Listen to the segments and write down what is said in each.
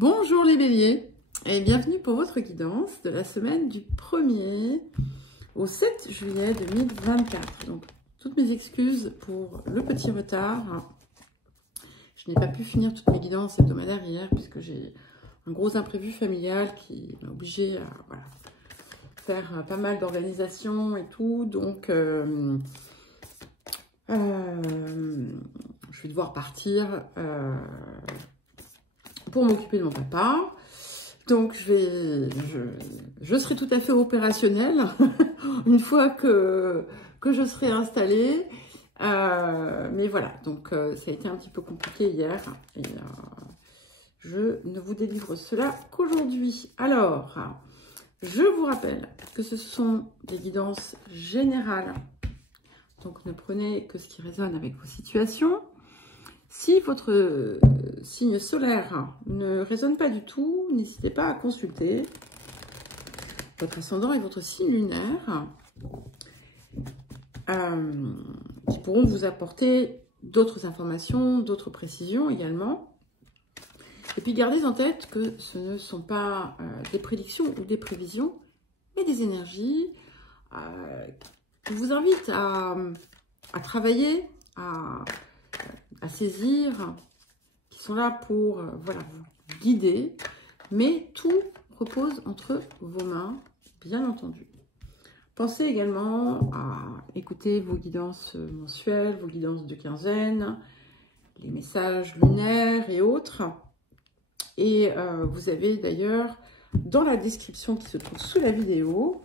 Bonjour les béliers et bienvenue pour votre guidance de la semaine du 1er au 7 juillet 2024. Donc, toutes mes excuses pour le petit retard. Je n'ai pas pu finir toutes mes guidances hebdomadaires hier puisque j'ai un gros imprévu familial qui m'a obligée à faire pas mal d'organisation et tout. Donc, je vais devoir partir pour m'occuper de mon papa. Donc, je serai tout à fait opérationnelle une fois que je serai installée. Mais voilà, donc ça a été un petit peu compliqué hier. Et je ne vous délivre cela qu'aujourd'hui. Alors, je vous rappelle que ce sont des guidances générales. Donc, ne prenez que ce qui résonne avec vos situations. Si votre signe solaire ne résonne pas du tout, n'hésitez pas à consulter votre ascendant et votre signe lunaire qui pourront vous apporter d'autres informations, d'autres précisions également. Et puis gardez en tête que ce ne sont pas des prédictions ou des prévisions, mais des énergies qui vous invitent à travailler, à saisir, qui sont là pour voilà, vous guider, mais tout repose entre vos mains, bien entendu. Pensez également à écouter vos guidances mensuelles, vos guidances de quinzaine, les messages lunaires et autres. Et vous avez d'ailleurs dans la description qui se trouve sous la vidéo,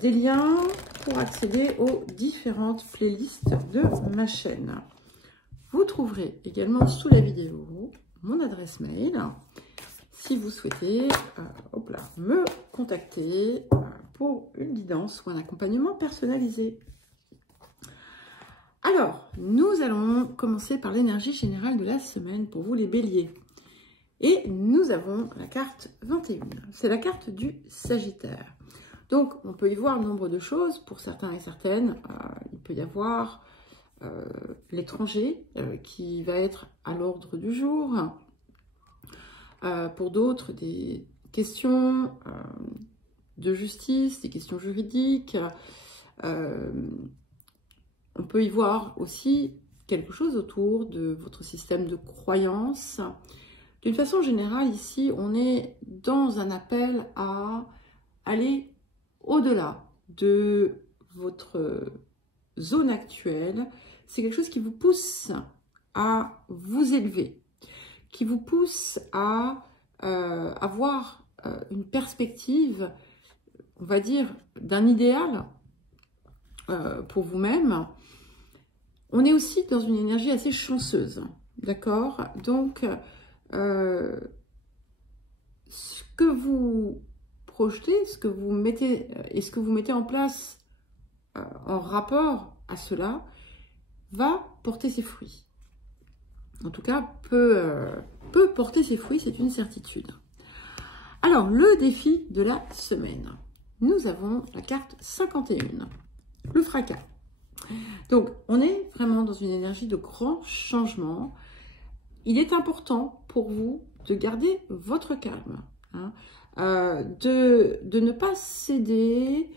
des liens pour accéder aux différentes playlists de ma chaîne. Vous trouverez également sous la vidéo mon adresse mail si vous souhaitez me contacter pour une guidance ou un accompagnement personnalisé. Alors, nous allons commencer par l'énergie générale de la semaine pour vous les béliers. Et nous avons la carte 21. C'est la carte du Sagittaire. Donc, on peut y voir nombre de choses. Pour certains et certaines, il peut y avoir l'étranger qui va être à l'ordre du jour. Pour d'autres, des questions de justice, des questions juridiques. On peut y voir aussi quelque chose autour de votre système de croyances. D'une façon générale, ici, on est dans un appel à aller au-delà de votre zone actuelle. C'est quelque chose qui vous pousse à vous élever, qui vous pousse à avoir une perspective, on va dire, d'un idéal pour vous-même. On est aussi dans une énergie assez chanceuse, d'accord? Donc, ce que vous projetez, ce que vous mettez et ce que vous mettez en place en rapport à cela va porter ses fruits. En tout cas, peut porter ses fruits, c'est une certitude. Alors, le défi de la semaine. Nous avons la carte 51, le fracas. Donc, on est vraiment dans une énergie de grand changement. Il est important pour vous de garder votre calme, hein, de ne pas céder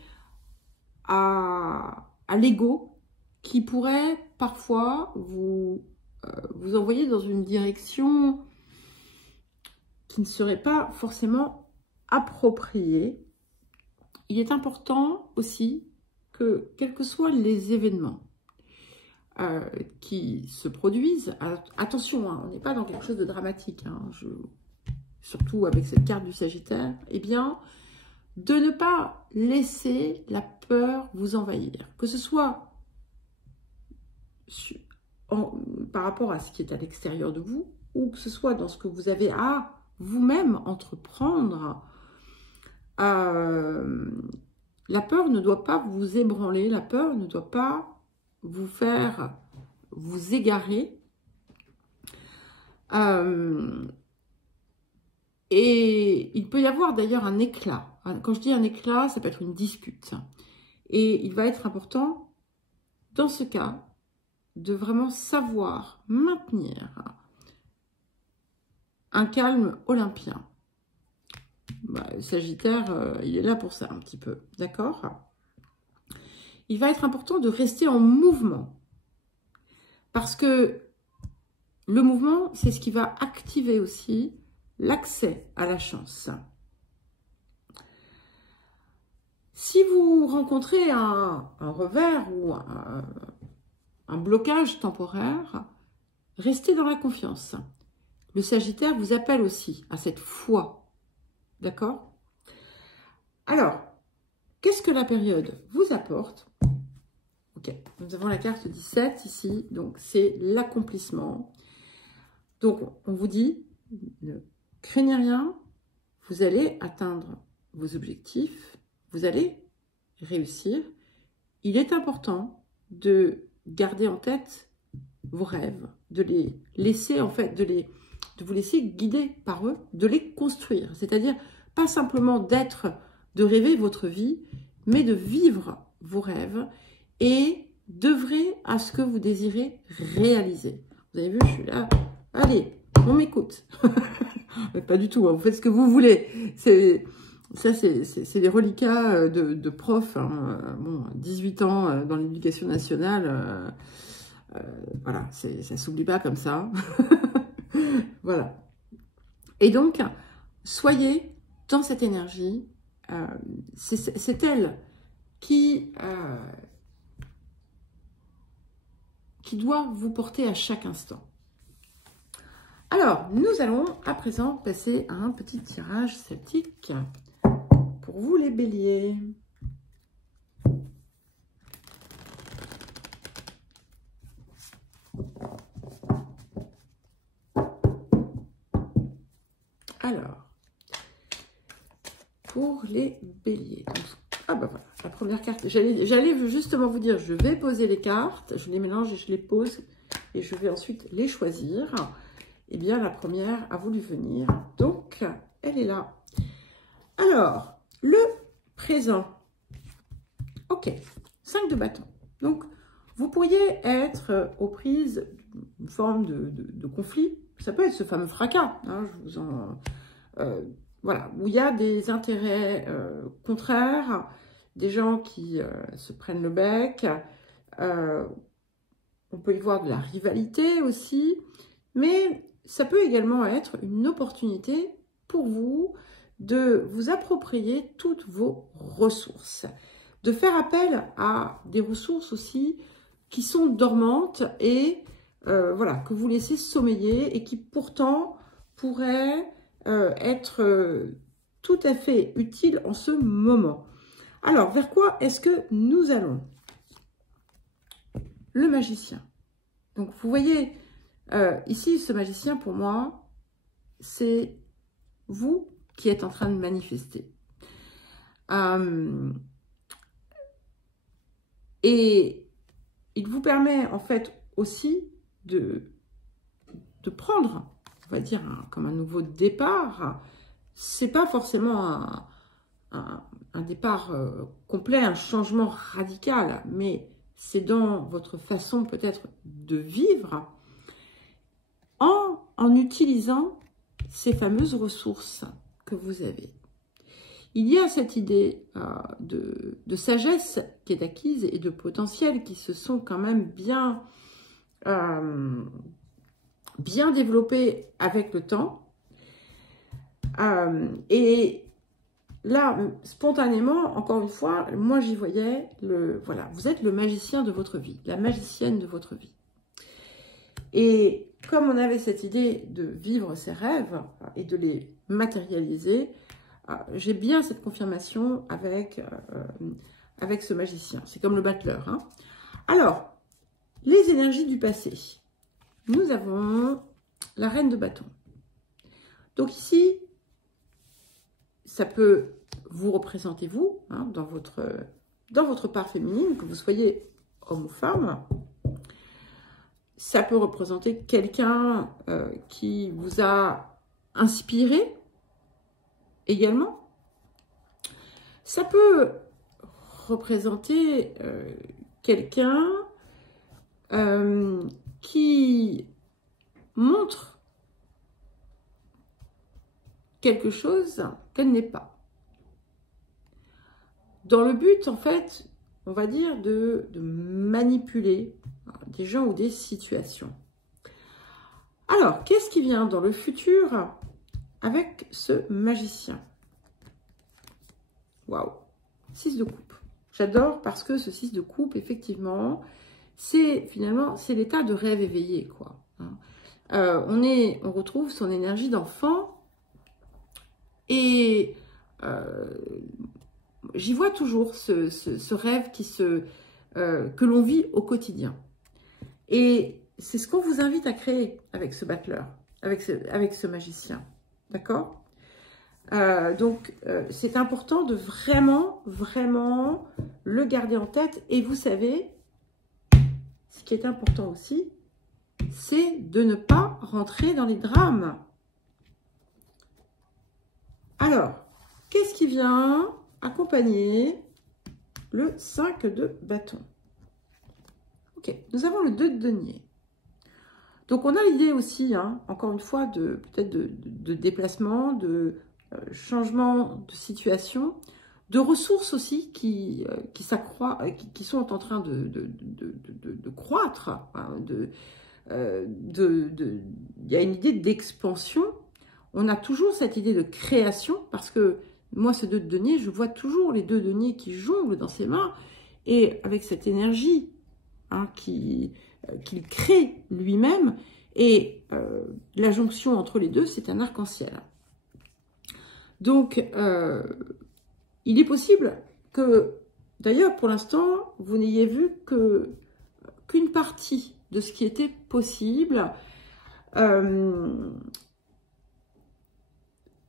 à l'ego qui pourrait parfois vous envoyer dans une direction qui ne serait pas forcément appropriée. Il est important aussi que, quels que soient les événements qui se produisent, attention, hein, on n'est pas dans quelque chose de dramatique, hein, surtout avec cette carte du Sagittaire, eh bien, de ne pas laisser la peur vous envahir, que ce soit par rapport à ce qui est à l'extérieur de vous, ou que ce soit dans ce que vous avez à vous-même entreprendre. La peur ne doit pas vous ébranler, la peur ne doit pas vous faire vous égarer. Et il peut y avoir d'ailleurs un éclat. Quand je dis un éclat, ça peut être une dispute. Et il va être important, dans ce cas, de vraiment savoir maintenir un calme olympien. Bah, Sagittaire, il est là pour ça un petit peu, d'accord? Il va être important de rester en mouvement. Parce que le mouvement, c'est ce qui va activer aussi l'accès à la chance. Si vous rencontrez un revers ou un blocage temporaire, restez dans la confiance. Le Sagittaire vous appelle aussi à cette foi. D'accord? Alors, qu'est-ce que la période vous apporte? Ok, nous avons la carte 17 ici, donc c'est l'accomplissement. Donc, on vous dit, ne craignez rien, vous allez atteindre vos objectifs, vous allez réussir. Il est important de garder en tête vos rêves, de les laisser, en fait, de vous laisser guider par eux, de les construire. C'est-à-dire, pas simplement de rêver votre vie, mais de vivre vos rêves et d'œuvrer à ce que vous désirez réaliser. Vous avez vu, je suis là. Allez, on m'écoute. Pas du tout, hein, vous faites ce que vous voulez. Ça, c'est les reliquats de profs. Hein. Bon, 18 ans dans l'éducation nationale, voilà, ça ne s'oublie pas comme ça. Voilà. Et donc, soyez dans cette énergie. C'est elle qui doit vous porter à chaque instant. Alors, nous allons à présent passer à un petit tirage celtique pour vous les béliers. Alors, pour les béliers. Donc, ah bah voilà, la première carte. J'allais justement vous dire, je vais poser les cartes, je les mélange et je les pose et je vais ensuite les choisir. Eh bien, la première a voulu venir, donc elle est là. Alors, le présent. Ok, 5 de bâton. Donc, vous pourriez être aux prises d'une forme de conflit. Ça peut être ce fameux fracas, hein, je vous en... voilà, où il y a des intérêts contraires, des gens qui se prennent le bec. On peut y voir de la rivalité aussi, mais ça peut également être une opportunité pour vous de vous approprier toutes vos ressources, de faire appel à des ressources aussi qui sont dormantes et voilà, que vous laissez sommeiller et qui pourtant pourraient être tout à fait utiles en ce moment. Alors, vers quoi est-ce que nous allons? Le magicien. Donc, vous voyez, ici, ce magicien, pour moi, c'est vous qui êtes en train de manifester. Et il vous permet, en fait, aussi de prendre, on va dire, comme un nouveau départ. C'est pas forcément un départ complet, un changement radical, mais c'est dans votre façon peut-être de vivre en utilisant ces fameuses ressources que vous avez. Il y a cette idée de sagesse qui est acquise et de potentiel qui se sont quand même bien développés avec le temps. Et là, spontanément, encore une fois, moi j'y voyais, voilà, vous êtes le magicien de votre vie, la magicienne de votre vie. Et comme on avait cette idée de vivre ses rêves et de les matérialiser, j'ai bien cette confirmation avec ce magicien. C'est comme le battleur. Hein. Alors, les énergies du passé. Nous avons la reine de bâton. Donc ici, ça peut vous représenter vous, hein, dans votre part féminine, que vous soyez homme ou femme. Ça peut représenter quelqu'un qui vous a inspiré également. Ça peut représenter quelqu'un qui montre quelque chose qu'elle n'est pas. Dans le but, en fait, on va dire de manipuler des gens ou des situations. Alors, qu'est-ce qui vient dans le futur avec ce magicien? Waouh! 6 de coupe. J'adore parce que ce 6 de coupe, effectivement, c'est finalement, c'est l'état de rêve éveillé, quoi. On retrouve son énergie d'enfant et j'y vois toujours ce rêve que l'on vit au quotidien. Et c'est ce qu'on vous invite à créer avec ce battleur, avec ce magicien. D'accord? Donc, c'est important de vraiment, vraiment le garder en tête. Et vous savez, ce qui est important aussi, c'est de ne pas rentrer dans les drames. Alors, qu'est-ce qui vient accompagner le 5 de bâton? Ok, nous avons le 2 de denier. Donc, on a l'idée aussi, hein, encore une fois, peut-être de déplacement, de changement de situation, de ressources aussi qui s'accroissent, qui sont en train de croître. Hein, il y a une idée d'expansion. On a toujours cette idée de création, parce que moi, ce 2 de denier, je vois toujours les 2 deniers qui jonglent dans ses mains, et avec cette énergie hein, qu'il crée lui-même, et la jonction entre les deux, c'est un arc-en-ciel. Donc, il est possible que, d'ailleurs, pour l'instant, vous n'ayez vu qu'une partie de ce qui était possible.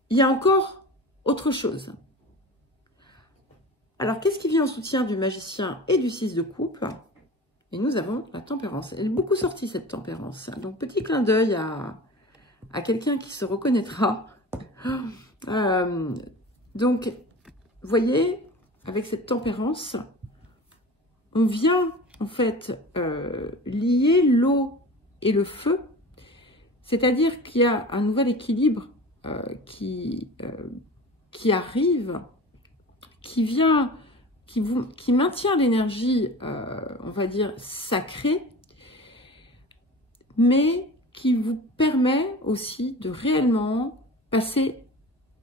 Il y a encore autre chose. Alors, qu'est-ce qui vient en soutien du magicien et du 6 de coupe? Et nous avons la tempérance. Elle est beaucoup sortie, cette tempérance. Donc, petit clin d'œil à quelqu'un qui se reconnaîtra. Donc, vous voyez, avec cette tempérance, on vient en fait lier l'eau et le feu, c'est-à-dire qu'il y a un nouvel équilibre qui arrive, qui maintient l'énergie, on va dire, sacrée, mais qui vous permet aussi de réellement passer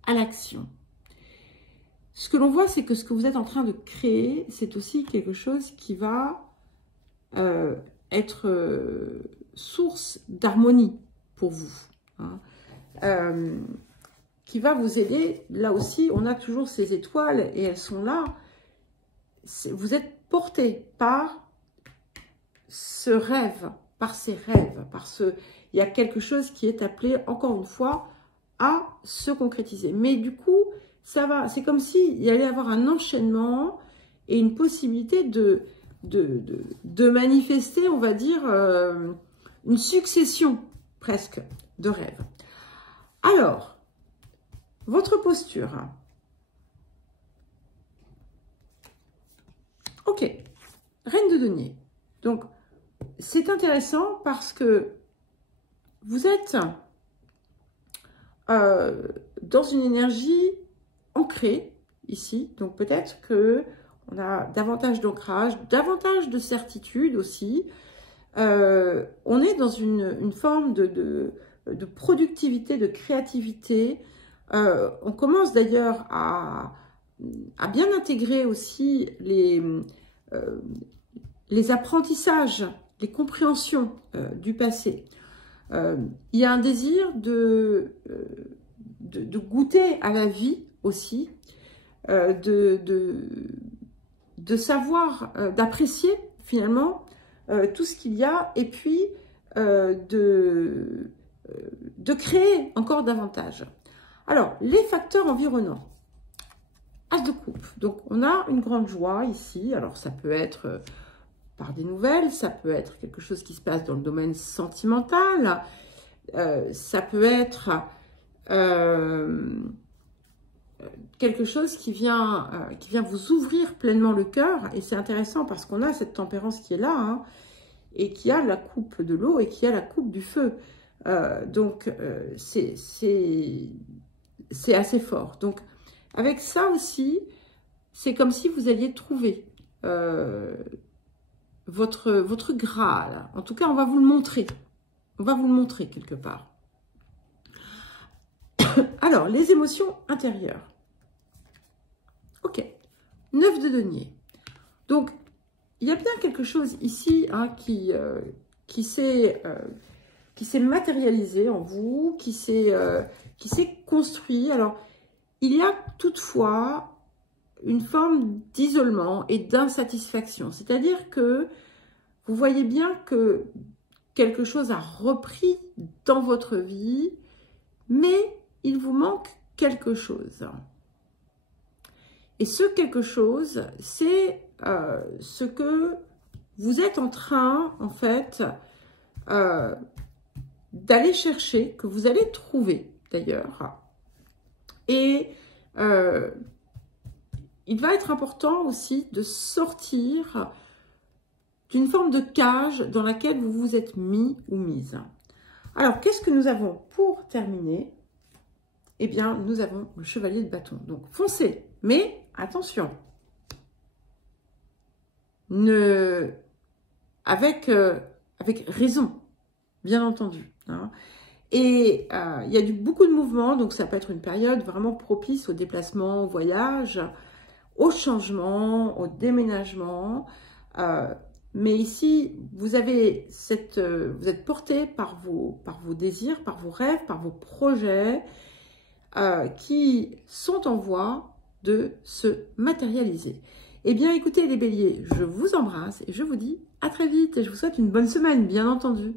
à l'action. Ce que l'on voit, c'est que ce que vous êtes en train de créer, c'est aussi quelque chose qui va être source d'harmonie pour vous. Hein. Qui va vous aider. Là aussi, on a toujours ces étoiles et elles sont là. Vous êtes porté par ce rêve, par ces rêves, il y a quelque chose qui est appelé, encore une fois, à se concrétiser. Mais du coup, ça va, c'est comme s'il y allait avoir un enchaînement et une possibilité de manifester, on va dire, une succession presque de rêves. Alors, votre posture. Ok, reine de denier. Donc, c'est intéressant parce que vous êtes dans une énergie ancrée ici. Donc, peut-être que on a davantage d'ancrage, davantage de certitude aussi. On est dans une forme de productivité, de créativité. On commence d'ailleurs à bien intégrer aussi les apprentissages, les compréhensions du passé. Il y a un désir de goûter à la vie aussi, de savoir, d'apprécier finalement tout ce qu'il y a, et puis de créer encore davantage. Alors, les facteurs environnants. As de coupe. Donc, on a une grande joie ici. Alors, ça peut être par des nouvelles, ça peut être quelque chose qui se passe dans le domaine sentimental, ça peut être quelque chose qui vient vous ouvrir pleinement le cœur. Et c'est intéressant parce qu'on a cette tempérance qui est là, hein, et qui a la coupe de l'eau et qui a la coupe du feu. Donc, c'est assez fort. Donc, avec ça aussi, c'est comme si vous alliez trouver votre Graal. En tout cas, on va vous le montrer. On va vous le montrer quelque part. Alors, les émotions intérieures. Ok. 9 de denier. Donc, il y a bien quelque chose ici hein, qui s'est matérialisé en vous, qui s'est construit. Alors, il y a toutefois une forme d'isolement et d'insatisfaction. C'est-à-dire que vous voyez bien que quelque chose a repris dans votre vie, mais il vous manque quelque chose. Et ce quelque chose, c'est ce que vous êtes en train, en fait, d'aller chercher, que vous allez trouver d'ailleurs. Et il va être important aussi de sortir d'une forme de cage dans laquelle vous vous êtes mis ou mise. Alors, qu'est-ce que nous avons pour terminer? Eh bien, nous avons le chevalier de bâton. Donc, foncez, mais attention. Avec raison, bien entendu. Hein. Et il y a beaucoup de mouvements, donc ça peut être une période vraiment propice au déplacement, au voyage, au changement, au déménagement. Mais ici, vous êtes porté par vos désirs, par vos rêves, par vos projets qui sont en voie de se matérialiser. Eh bien, écoutez les béliers, je vous embrasse et je vous dis à très vite et je vous souhaite une bonne semaine, bien entendu.